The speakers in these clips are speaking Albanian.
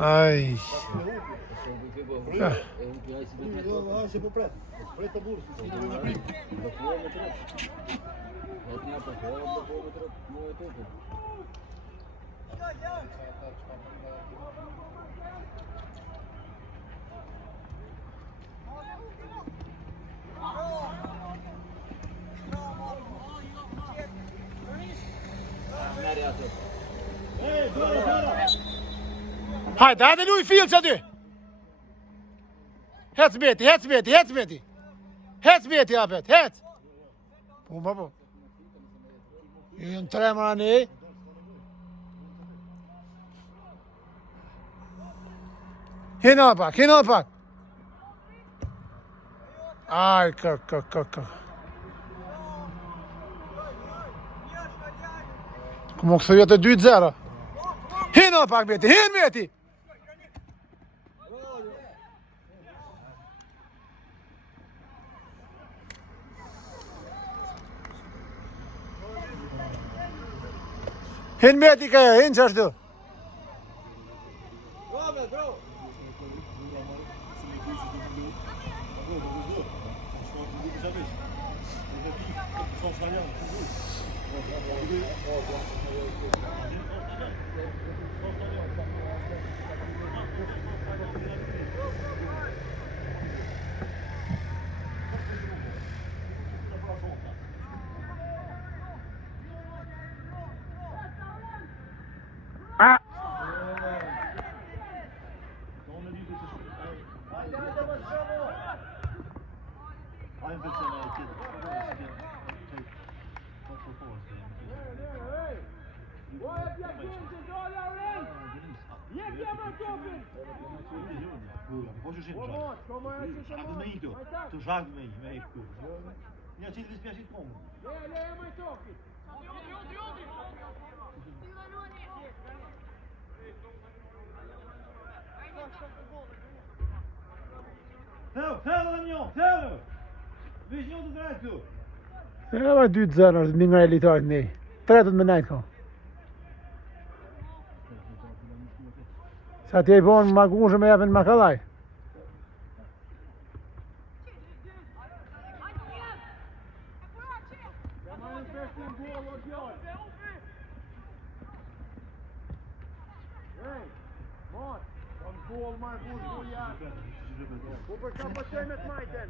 Ai. Hajde, hajde luj filë që aty. Hec meti, hec meti, hec meti. Hec meti, apet, hec. Po, ma po. Jënë tremëra ne. Hina pak, hina pak. Aj, kë. Këmo kësë vjetë 2-0. Hina pak meti, hin meti. Hin meti ka e, hin që ashtu. Ah! Tu joga meio curto. Minha tia disse que como. Fell, Damian, fell! Vizinho do Greco! Ja, maar 2-0 është mi nga e litarët ne. 30 me najtë ka. Sa t'je i bonë ma gushë me jepën ma kalaj. Hoeveel kapotje met mij dan?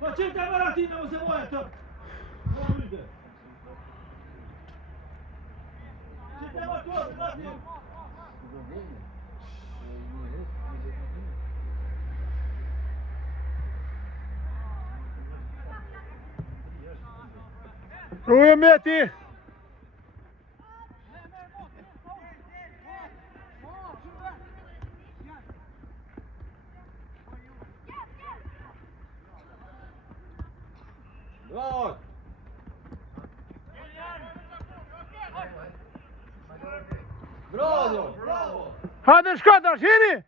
Ma cerca Maratina, você volta! Cerca Maratina! Ruje meti! Bravo! Bravo! Bravo! Hajde shkata, shini!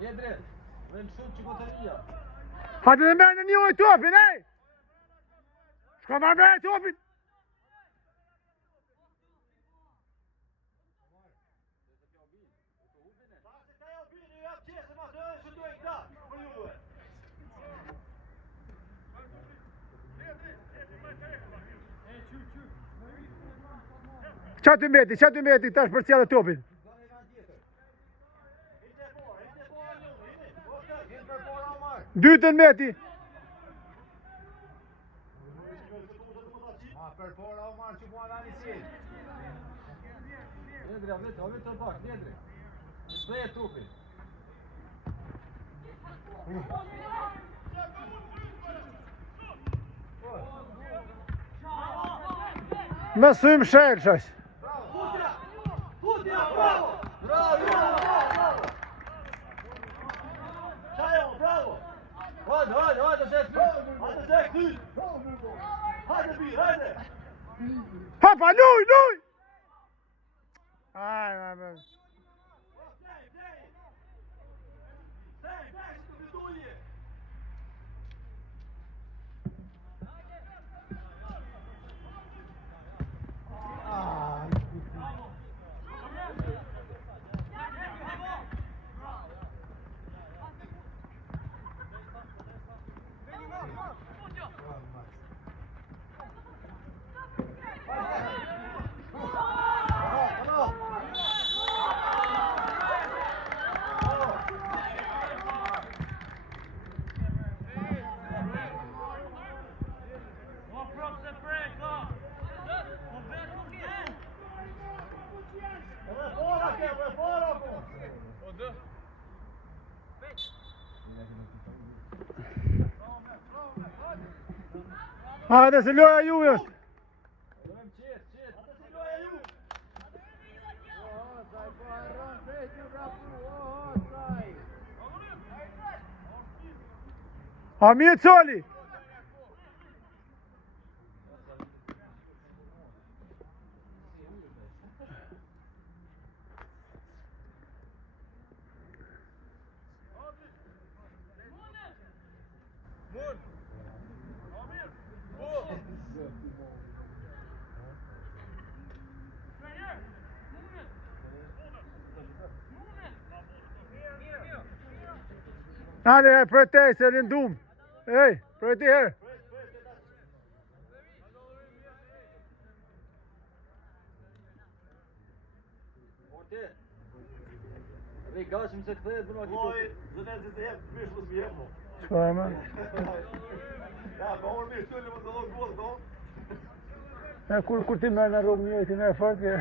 Jedre, vem šut čikotarija. Hajde dhe merë në një oj topin, ej! Shko marrë merë topin! Qa të meti, tash për cjallë topin. Dytën meti. Ma për fora o marë që mua në anisin. Nedri, avit të bak, Nedri. Shpreje trupin. Me sëmë shërë qash. Tutja, bravo! Bravo! Qajo, bravo! Hajde, Zek. Hajde, Zek, ty! Hajde, Bir, hajde! Hapa, luj! Aj, ma bërë. Hajde se loja ju është. A mi e coli. Hajde, për te se lindum. Ej, për te herë. Ej, gashim se këthejet për në Oj, zënë se të jep, mirë shpës më jep, mo. Qëfa e me? Ja, pa orë mirë shtu, në më të dojnë gëllë, do? E kur ti merë në rrugë njëti në e fërtje.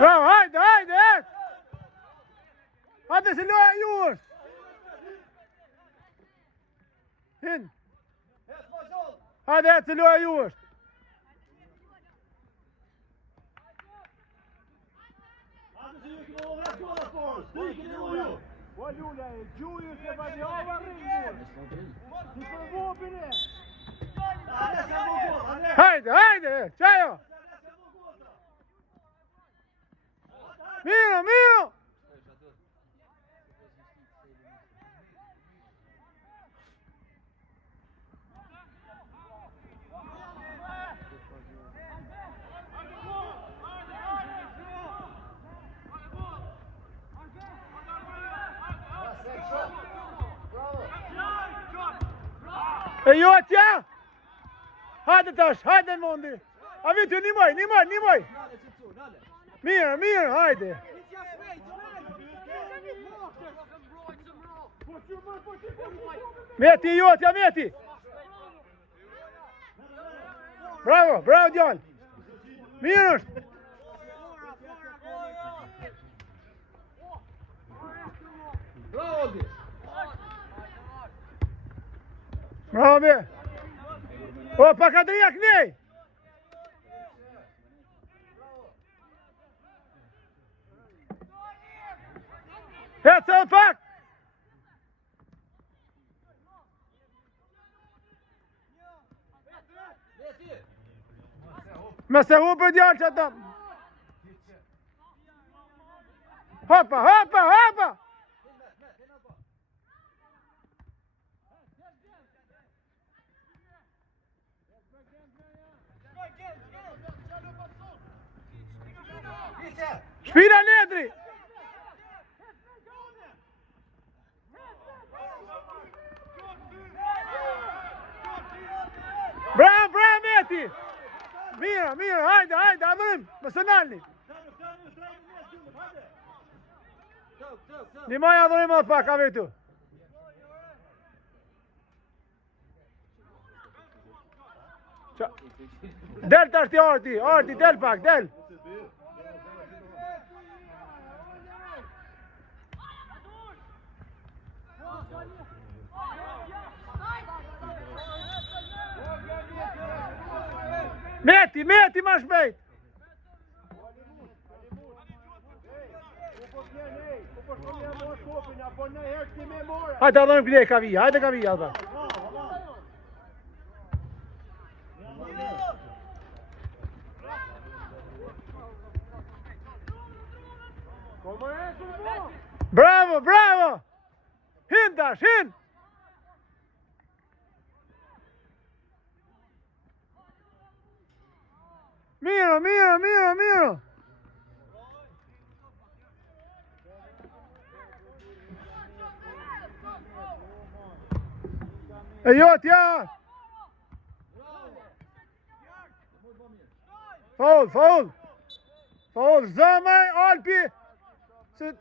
Bravo, hajde! Hajde se loja ju është! Hin! Hajde se loja ju është! Hajde se ju këmë ovo vërë këmë dhe sporës, ty i këmë ovo ju! O Lula e gjuju se pa një ova rrëngur. Ti për vopin e. Hajde se më gëllë, hajde! Hajde! Qajo! Miro! E jo atja! Hajde tash, hajde mondi! A vitë, nimoj! Mirë, hajde! Meti, jo atja, meti! Bravo djallë! Mirë është! Bravo be! O, pa Kadrija knej! Hecë pak! Me se hu për djallë që atëm! Hopa! Shpira Nedri! Meti! Mirë, hajde, adhërim, më së nalni. Një maj adhërim edhe pak, a vetu. Del të ashti Arti, del pak, del. Meti ma shpejt. Hajde adhërim këlej kavija, hajde kavija adhërim. Bravo! Hin tash, hin! Miro! E jotja! Faul, zëmër, Alpi! Se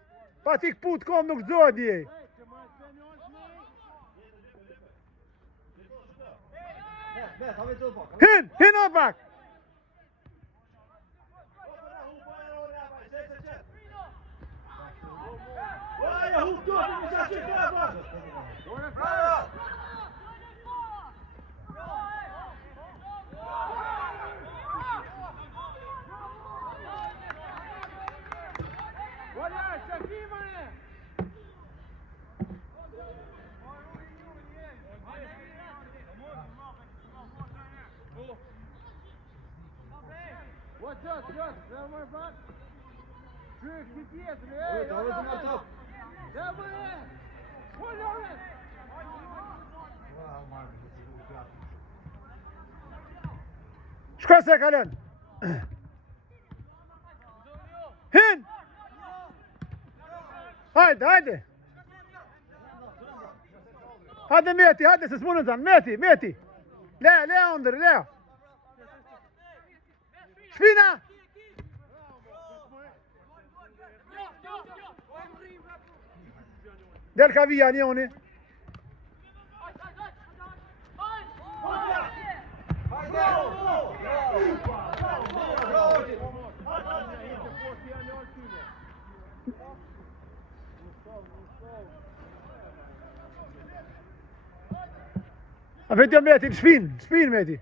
pa ti këput kom nuk zodi e. Hin o pak! Shko se kalen. Hin! Hajde! Hajde Meti, se s'munën zanë, Meti! Le ndër, le! Shpina! Del kavija njoni. A vetëm Meti, shpin Meti.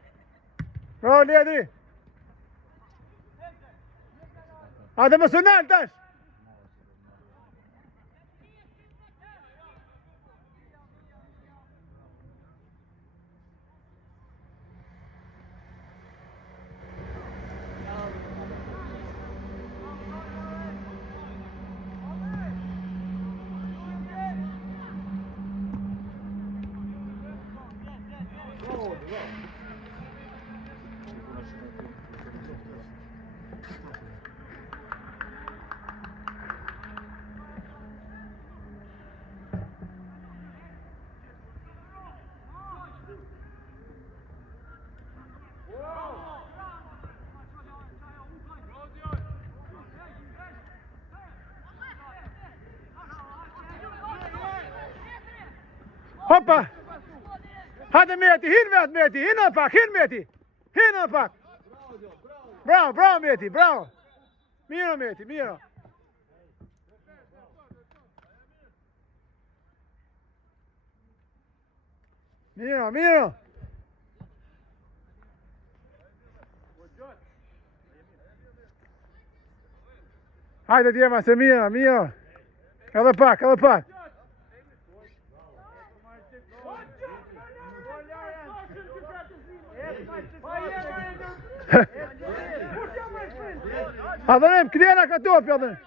Bravo Ledri. A dhe më sunal tash. Hoppa! Hajde Meti, hin vetë Meti, hin në pak, hin në pak. Bravo Meti, bravo. Miro Meti, miro. Miro. Hajde djema se miro. Edhe pak. Adhërim, këljena ka topi, adhërim.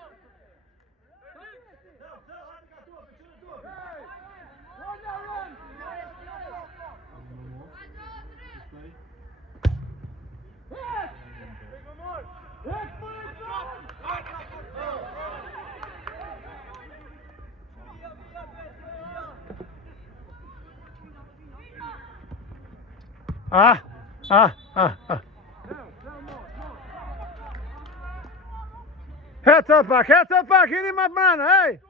Hetë pak, hini ma brana, hej!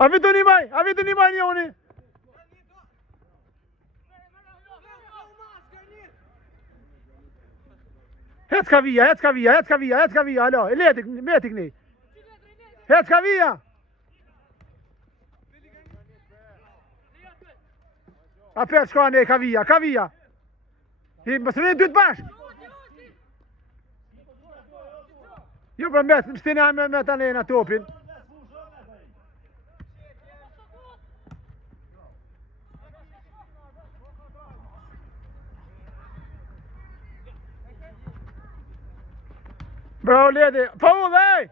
A vitu një maj njoni! Hec ka vija, alo, metik një. Hec ka vija! A për shka ne, ka vija. Më së një dytë bashkë. Jo për më stina me të nejna topin. Bravo Ledi, faul ej!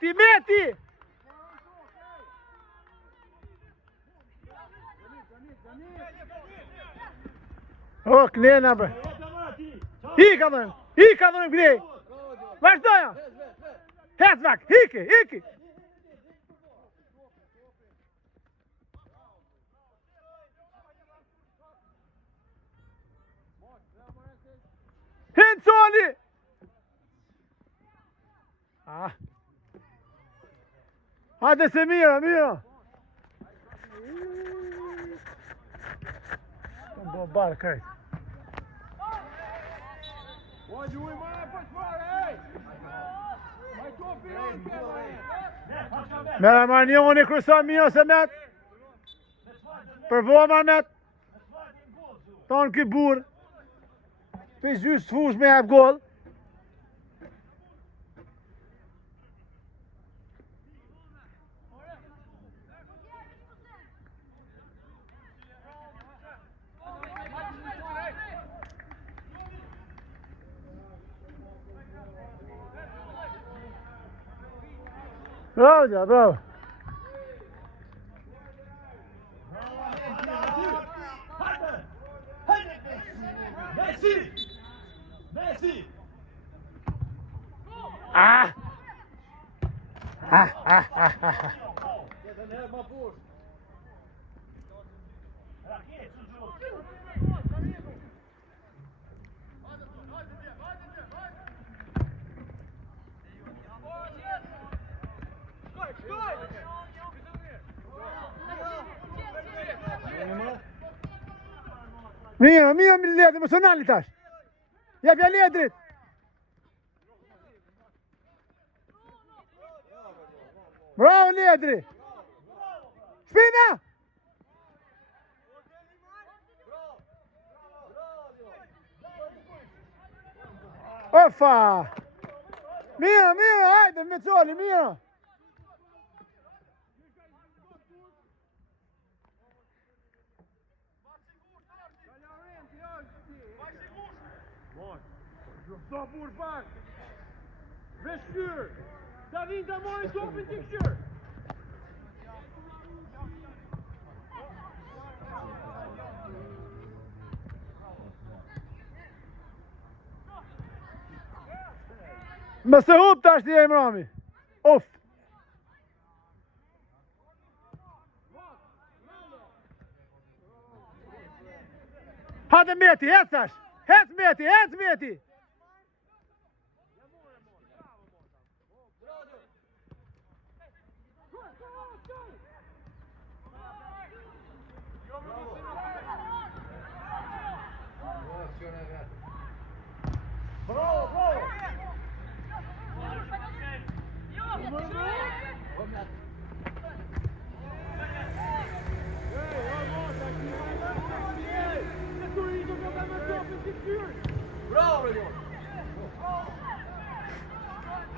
Meti! O, knena bre. Hika dhënëm knej. Vazhdoja. Het vak, hiki. Hinë soli. Hajde se mira. Bo barë krejt. Mera marë një unë i kryson mio se met. Përvo marë met. Tonë këj burë. Për gjysë të fush me hap gol. Bravo. Messi! Mira, Ledri, më sonali tash. Jepja Ledrit. Bravo Ledri. Shpina! Ofa! Mira, hajde, me coli, mira. Do burë bashkë! Veshtyr! Ta vinë të mojnë topin t'i këshyr! Më se hup tash t'i e Imrami. Uf! Hajde Meti, hec tash! Hec Meti!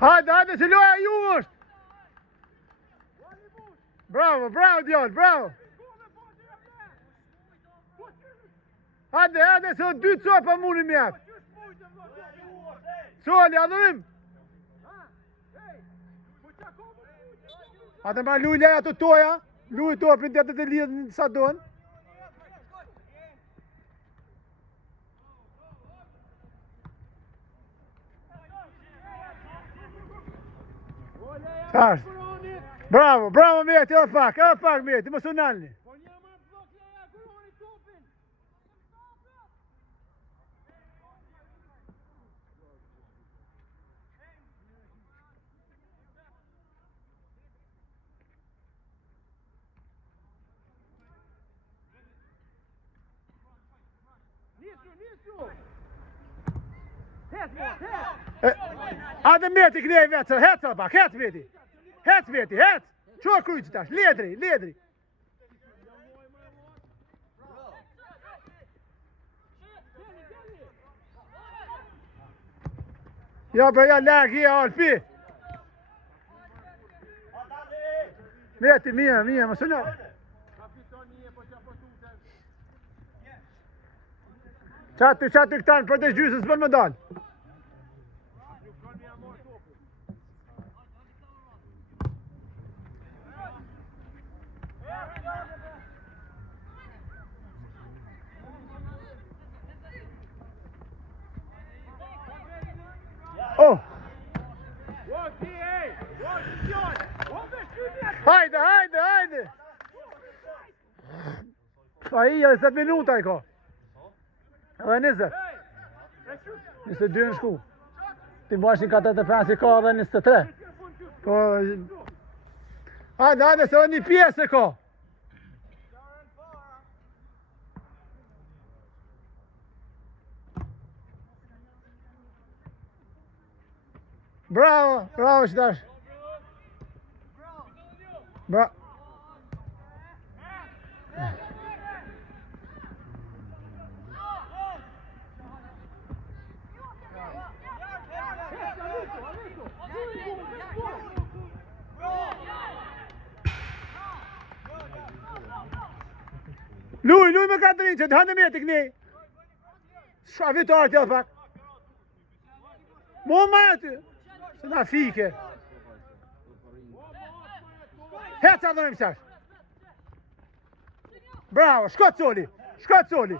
Hajde, hajde, se loja ju është! Bravo, bravo, djallë, bravo! Hajde, hajde, se o dy copa muni mjek! Soli, adhurim! Hajde, ma luj leja të toja, luj topin të të lidhë sa donë. Tash. Bravo, bravo Meti, edhe pak Meti, mos u nalni. Hajde Meti, knej vetë, hec pak, hec Meti. Hec Meti, hec! Qo krujtë tash, ledri, ledri. Ja bre, ja lag hier Alpi. Meti, mia, më së në. Qatë këtanë për të gjysës për më dalë. Oh! Hajde, hajde, hajde! Pa i, 20 minuta i ka. Edhe 20. 22 në shku. Ti mbashin 45 i ka edhe 23. Po... Hajde, hajde, se edhe një pjesë e ka. Bravo, bravo Qitash. Bravo. Luj me Katrin që të hëndë me të këni. Qa vitarë të pak. Mo ma aty. Se na fike. Heca dhërim qash. Bravo, shko Coli. Shko Coli.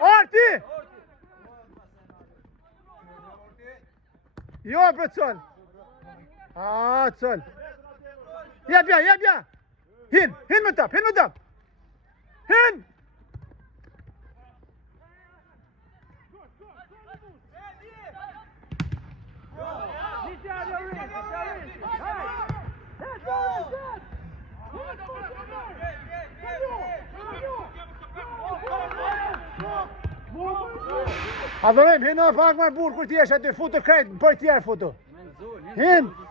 Arti! Jo për Col. A, Col. Jebja, jebja. Hin më tap, hin më tap. Hin! Adhërëm, hinë në pak më burë kur t'jesh aty, futu krejtë, për tjerë futu. Hinë,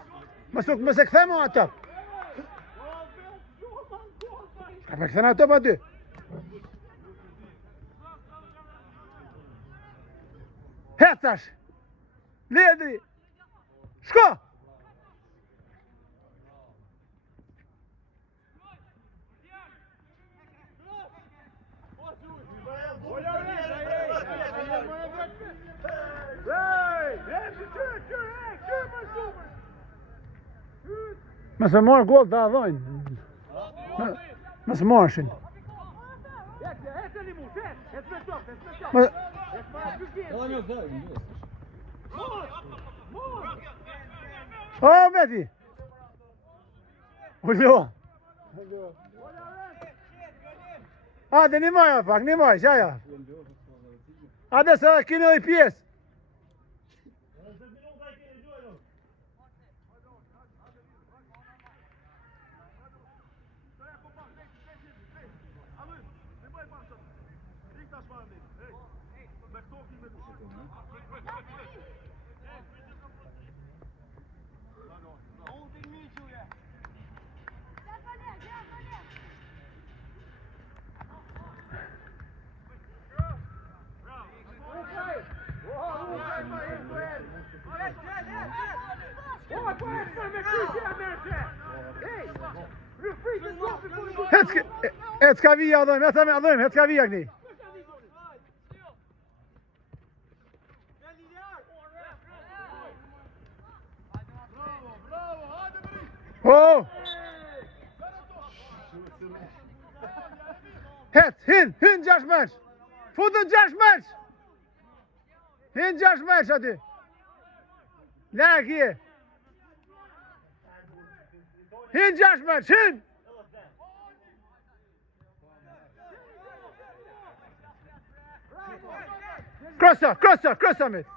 mëse këthemu atë. Ka për këthena atë për aty. Hetash, ledri, shko! Mësë marë gol të adhojnë. Mësë marshin. O, Meti! Ullo! Ade, një maj pak, një maj, qaja. Ade, se kine dhe pjesë. Et ska via adhëm, et ska via këni. Oh! Het, hin 6 meç. Futën 6 meç. Hin 6 meç aty. Larg je. Hin 6 meç, hin. Krossa mitt.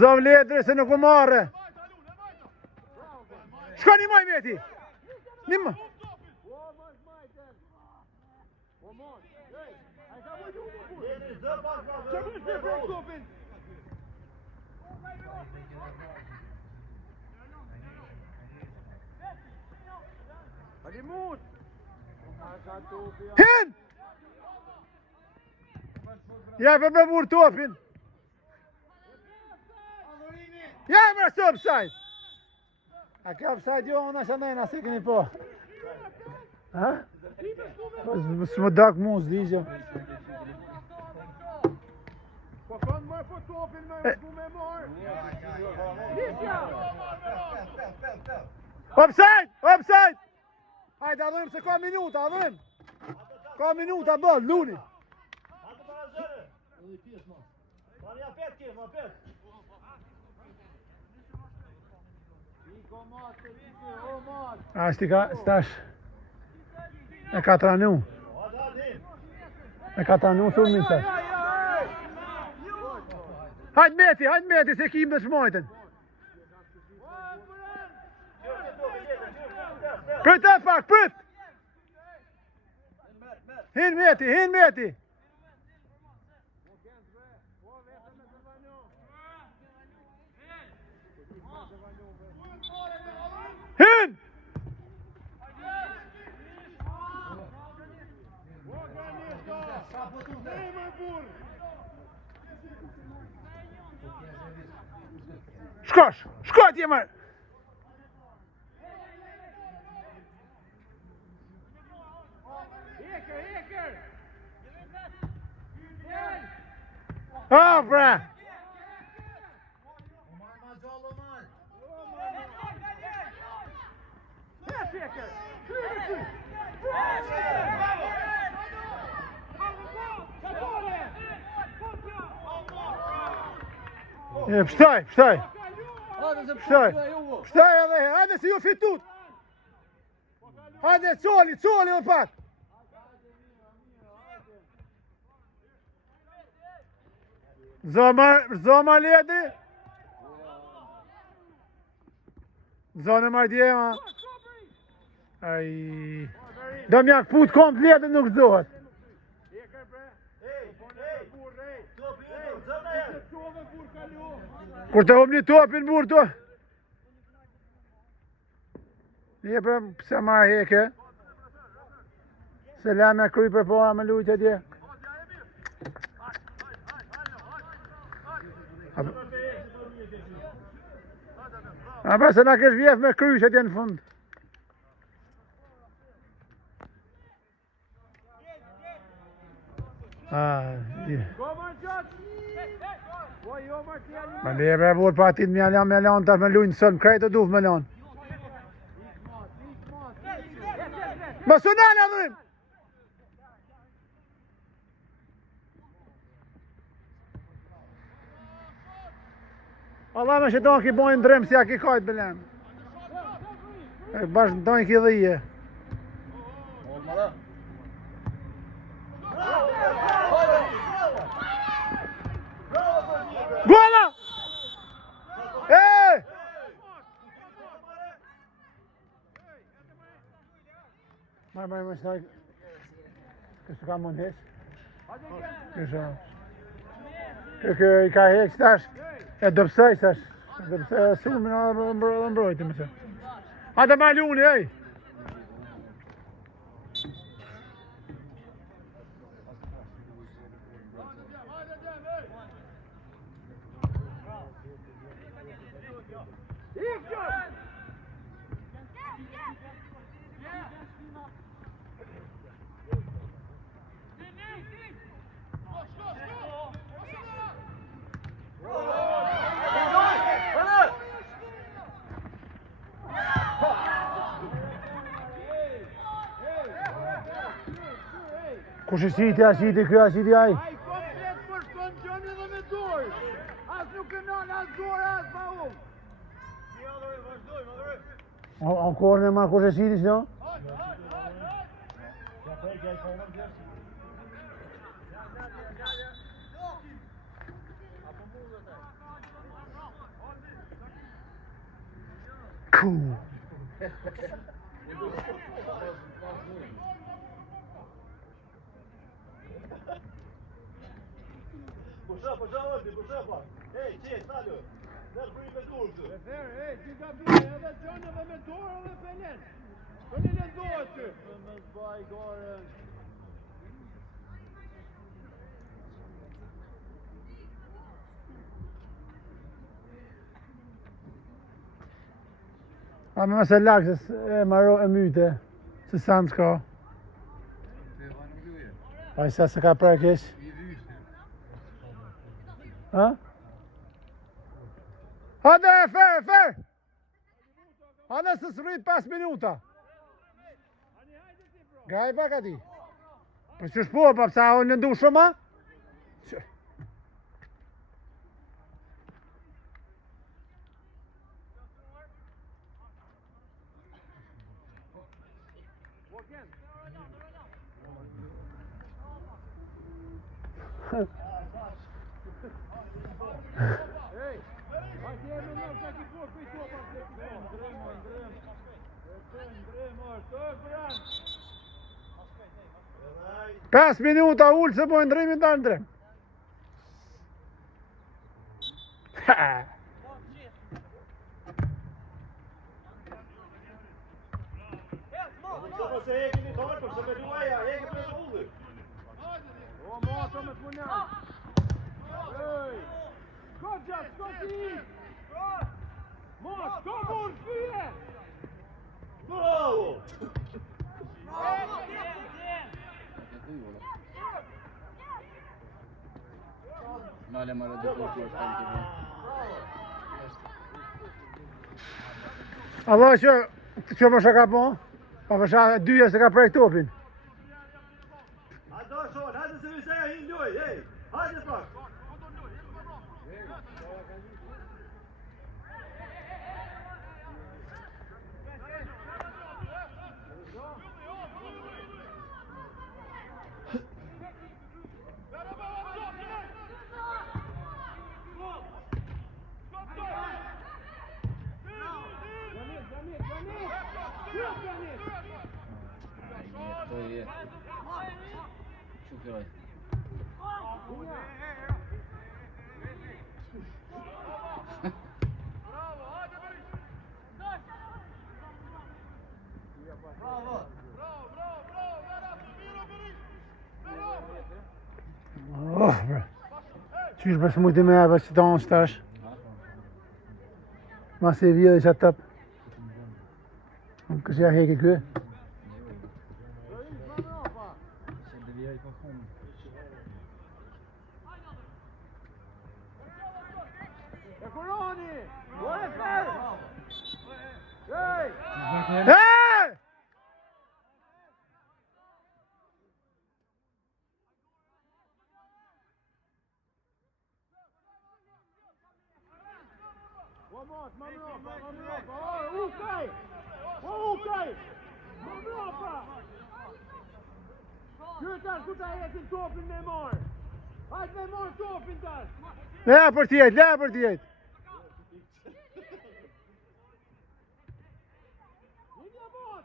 Zov letri se nuk u marre. Shko një maj meti. Një maj. Hin! Ja për burë topin. Ja më së offside. A ke offside jo, unë asë nëjnë asë e këni po. Ha? Së më dak mu, zdigjo. Po kanë më po topin me du me marë. Offside! Hajde, adhëm se ka minuta, adhëm. Ka minuta, bërë, luni. Ashti ka, stash. E ka tranu. Sulmin stash. Hajde meti, se kim dhe shmojten. Prit e pak, prit! Hin meti. Hin! Shko t'je mërë! Oh, bra! Pështaj! Pështaj edhe, hajde se ju fitut! Hajde, coli dhe pak! Zoma letri! Zonë më djema! Ai... Do m'jak put komplet nuk zohet! Kur të hum një topin burë to? Një për pëse ma heke. Se la me kry për poha me lujtë atje. A pa se na kesh vjef me krysh atje në fund. Ma le bre burë pa atin me lanë tash me lujnë sënë, krejtë të duf me lanë. Ma sunale adhërim! Allah me që do në ki bojnë ndrem si a ki kajtë bëlem. Bashkë do në ki dhije. Gola! Ej! Marë shtaj. Kështë ka mund heq? Kështë i ka heq stash. E dëpsaj stash. Dëpsaj e sumin dhe mbrojti më se. Hajde ma luni, ej! Kush e qiti, a qiti, kjo a qiti aj. Ai kom vet për shkon gjoni dhe me dorë. As nuk e non, as dorë, as pa umë. Ankor në marrë kush e qiti që no? Cool. Pusha, Oldi, pusha pa. Ej, qe, salo. Nërë bëri me durë të. Refer, ti ka bërë edhe gjoni dhe me dorë edhe pelen. Këni në dorë ty. Me zbaj gore. A me mëse lakë, se e maro e myte, se sa në s'ka. Pa i se ka prej kesh. Ha? Hade, fer! Hade se s'rrit 5 minuta. Gaj pak ati. Po që shpo, pa pësa o në ndu shumë, ha? Ej, hajde e me nërë që ki por për i topa se ki por. Ndrem, është bran. 5 minuta ullë se bojnë ndrimin të ndrim. Që se e kemi torë, për se me duaja, e ke për ullë. O, moto me t'munja. Ej, s'ko gjatë, s'ko ti. Mos, s'ko burë, shpije. Bravo! Nale marrë dhe po t'jo s'ka në Allah që më shaka po? Pa përshka dyja se ka prej topin. Hajde shon, hajde se viseja hi ndoj, ej! Hajde pak! To je. Që këroj? Oh, bro. Qysh bësh mujti me e që ta unë shtash? Ma se i vje dhe që atë tëpë. Në kështë ja heke kë? Se devijaj pa fund. E kuroni! O e fer! Ej! Hey! O mos, ma mropa! O, ukaj! O, ukaj! Ma mropa! Qytar, ku ta jetin topin me marë! Hajt me marë topin tash! Le për t'jet, le për t'jet. Linja bot!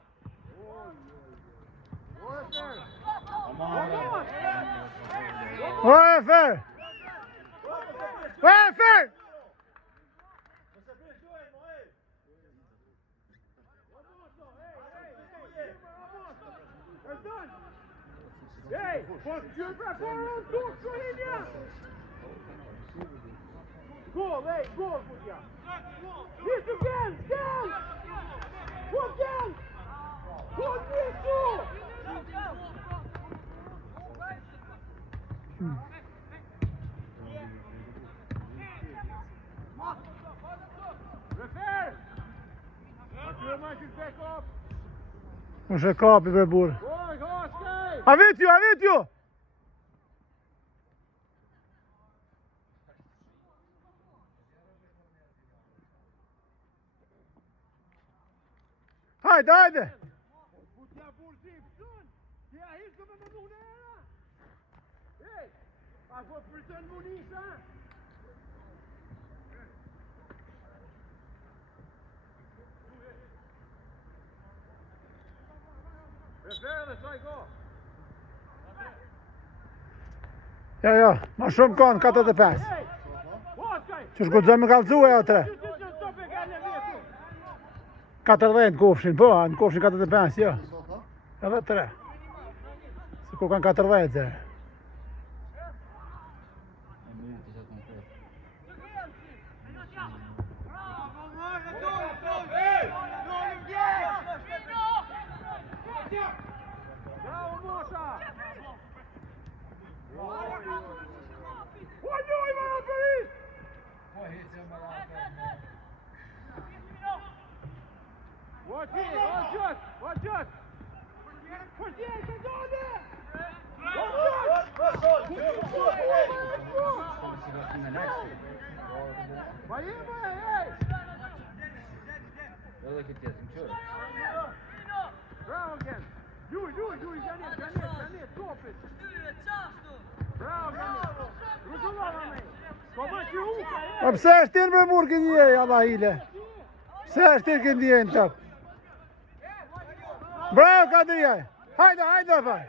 O e fer! O mos! O e fer! O e fer! Ej, po t'gjur pra porën t'uk që linja! Gol, ej, gol, putja! Nisu gjen, gjen! Po gjen! Po nisu! Refer! Aty e ma që t'e kop! Më shë kapi për burë. Gol, hoskej! A vit ju! hajde. Putja burzim, sun! Ti a hiç me mune era? Ej! A po pritën munisa? Prefere, saj go! Ja, ma shumë kanë 45. Që shkudzoj me kalëzu e o 3. 40 në kofshin, po, në kofshin 45, jo. Edhe 3. Se ku kanë 40, zë. Bravo, Mosha! Oj, Ivana Peris! Watch it! Fortjent, det går det! Vad är det? Hej! Bravo again! Juri, Janet, topet! Bravo, Janet! Rutulova mig! Kom att juka! A pse është tërë me murë kënë njej, Allah hile? Pse është tërë kënë njej në tëpë? Bravo, Kadrija! Hajde, faj!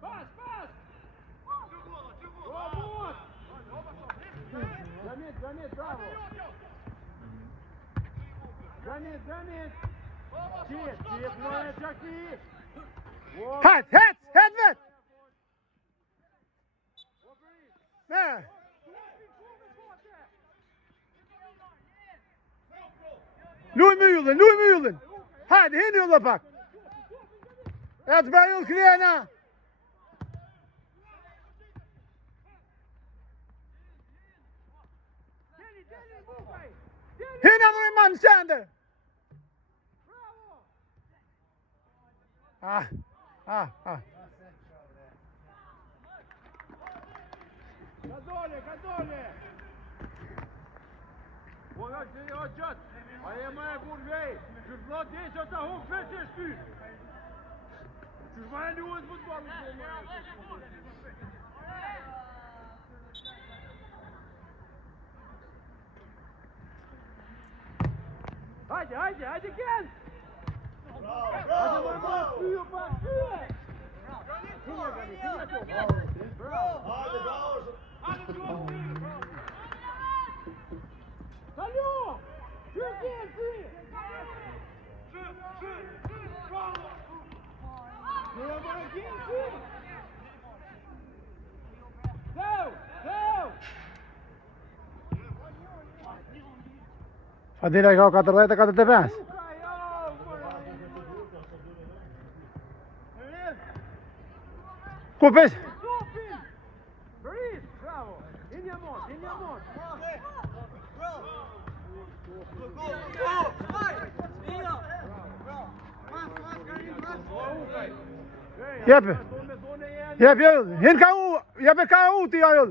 Pass! Janet, bravo! Janet! Shit, moje Jackie! Hajt vet! Ne! Luj me jullin! Hajde, hinë jullë pak! E të bra jullë krena! Hinë adhur i manë qende! Ah! Kadole! Ona që jo qëtë, a e ma e burvej, që vlot e që ta hukë fe që shty. Që shma e një ujtë futbol. Hajde, Kent! Hajde, ma styr, pa styr! Hallå! Hur är det? Fadila i ka 40-45. Ku pes? Bravo! Inja mot! Jep, hinë ka u, jep e ka u ti ajo.